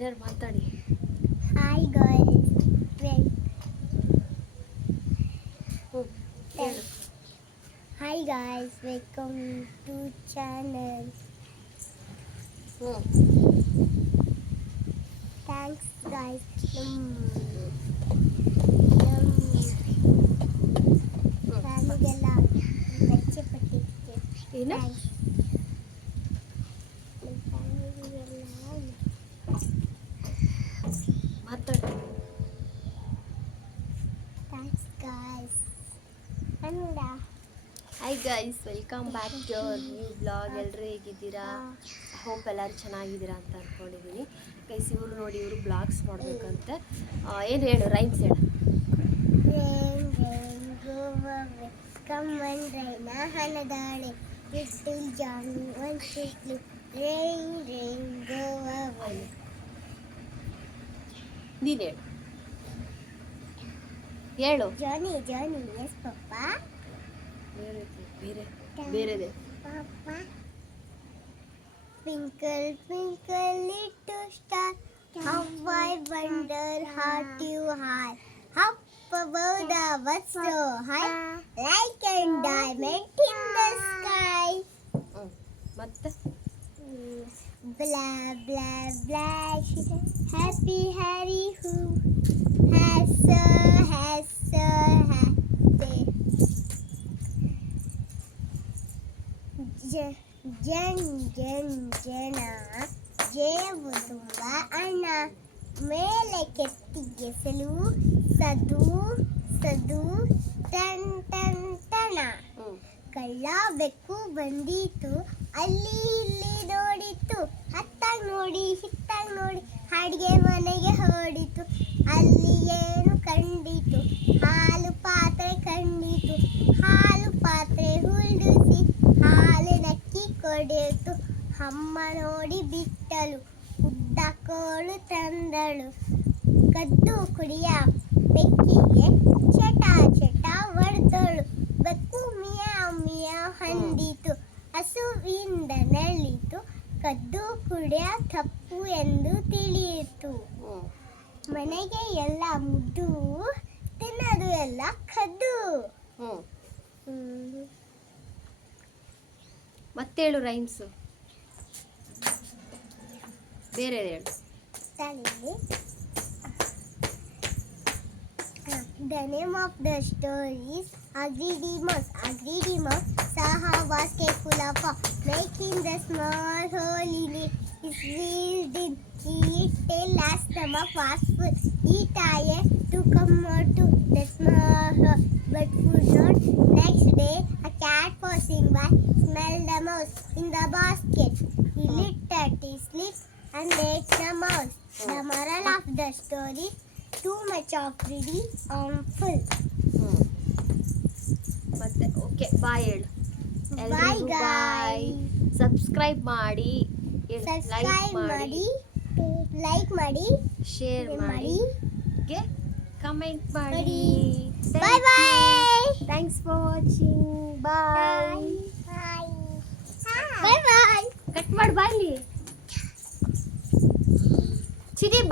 ಏನಾರು ಮಾತಾಡಿ. Hi guys, ಹೇಳು. Hi guys, welcome to channel. Thanks guys. ಫ್ಯಾಮಿಲಿಗೆಲ್ಲ ಮೆಚ್ಚೆ ಪಟ್ಟಿದ್ದೆ. ಏನು ಮಾತಾಡಿ. Thanks guys. Kannada. Hi guys, welcome back to our new blog. ಎಲ್ಲರೂ ಹೇಗಿದ್ದೀರಾ? ಹೋಪ್ ಎಲ್ಲರೂ ಚೆನ್ನಾಗಿದ್ದೀರಾ ಅಂತ ಅಂದ್ಕೊಂಡಿದ್ದೀನಿ. ಗೈಸ್, ಇವರು ನೋಡಿ, ಇವರು ಬ್ಲಾಗ್ಸ್ ಮಾಡಬೇಕಂತೆ. ಏನು ಹೇಳು, ರೈಮ್ಸ್ ಹೇಳು. Rain, rain, go away. Come and rain, ಹಣದಾಳೆ. Little Johnny, one quickly. Rain, rain, go away. ನೀನು ಹೇಳು. Johnny, Johnny, yes, Papa. ಬೇರೆದೆ. Papa. Twinkle, twinkle, little star, how I wonder what you are. Up above the earth so high, like a diamond in the sky. ಮತ್ತೆ Blah, blah, blah, happy Harry who has so happy. Jan Jan ಜನ ಜೇವು ತುಂಬ ಅಣ್ಣ ಮೇಲೆ ಕೆತ್ತಿಗೆಸಲು ಸದು ಸದು ton ton ಟಣ. ಕಳ್ಳ ಬೆಕ್ಕು ಬಂದಿತು, ಅಲ್ಲಿ ಇಲ್ಲಿ ನೋಡಿತು, ಹತ್ತಾಗ ನೋಡಿ ಹಿತ್ತಾಗ ನೋಡಿ ಅಡಿಗೆ ಮನೆಗೆ ಹೊಡಿತು. ಅಲ್ಲಿ ಏನು ಕಂಡಿತು, ಹಾಲು ಪಾತ್ರೆ ಕಂಡಿತು, ಹಾಲು ಪಾತ್ರೆ ಹುಲ್ಡಿಸಿ ಹಾಲಿನಕ್ಕಿ ಕೊಡಿತು. ಅಮ್ಮ ನೋಡಿ ಬಿಟ್ಟಳು, ಉದ್ದ ಕೋಳು ತಂದಳು, ಕದ್ದು ಕುಡಿಯ ಬೆಕ್ಕಿಗೆ ಚಟ ಚಟ ಹೊಡೆದಳು. ಬೆಕ್ಕು ಮಿಯಾವ್ ಮಿಯಾವ್ ಅಂದಿತು, ಹಸುವಿಂದ ನಳಿತು, ಕದ್ದು ಕುಡಿಯ ತಪ್ಪು ಎಂದು ತಿಳಿಯಿತು. ಮನೆಗೆ ಎಲ್ಲ ಮುದ್ದು, ತಿನ್ನೋದು ಎಲ್ಲ ಕದ್ದು. ಮತ್ತೇಳು ರೈಮ್ಸು. ಬೇರೆ ಹೇಳು. The name of the story is Agridi Mouse. Agridi Mouse Saha was careful of making the small hole in it. His wheels did eat till last stomach was full. He tired to come out to the small hole, but could not. Next day, a cat passing by smelled the mouse in the basket. He looked at his lips and ate the mouse. The moral of the story: too much of greedy harmful. ಮತ್ತೆ okay, bye ಹೇಳು. Bye guys. Subscribe ಮಾಡಿ, Subscribe ಮಾಡಿ, like ಮಾಡಿ, share ಮಾಡಿ, comment ಮಾಡಿ. Bye bye. Thanks for watching. Bye. Bye bye. Cut ಮಾಡಿ ಬಾಯ್ಲಿ.